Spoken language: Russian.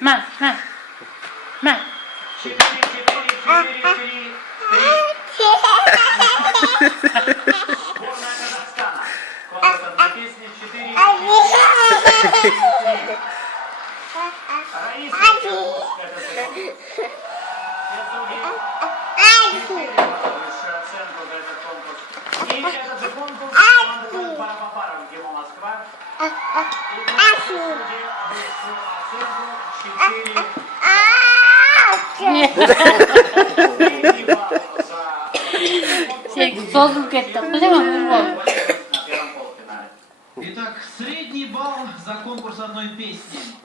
На. 4, 4, 4, 3, 3. Сборная Казахстана. Конкурс одной песни 4, 4, 3. Раиса, это секунд. Все судьи. 4 балла высшую оценку за этот конкурс. И этот же конкурс команда пара по парам ГИМО Москва. И судьи высшую оценку 4. Создал как-то. Итак, средний балл за конкурс одной песни.